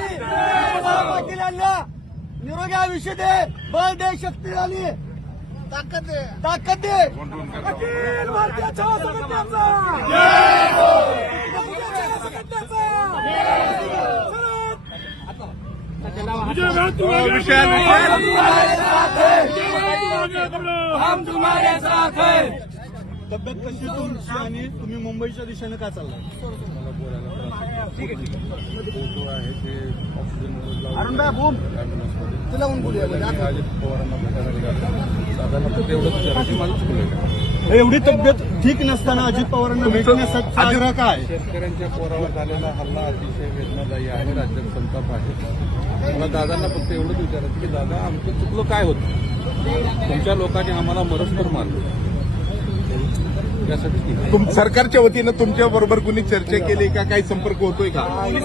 यांनी पाटील यांना निरोगी आयुष्य दे, बळ दे, शक्ती झाली, ताकद दे, ताकद दे. अखिल भारतीय सेवा संघटनेचा हम तुम्हारे साथ है. तब्येत कशी तुमची आणि तुम्ही मुंबईच्या दिशेने का चाललाय? अरुणभाई बूम तुला बोलूया एवढी तब्येत ठीक नसताना अजित पवारांना भेटण्यासाठी आग्रह काय? शेतकऱ्यांच्या पोरावर झालेला हल्ला अतिशय वेदनादायी आहे. राज्यात संताप आहे. मला दादांना फक्त एवढंच विचारायचं की दादा आमचं चुकलं काय होतं? तुमच्या लोकांनी आम्हाला मरस्तर मारलं. सरकारच्या वतीनं तुमच्या बरोबर कुणी चर्चा केली का? काही संपर्क होतोय का? पाहिजे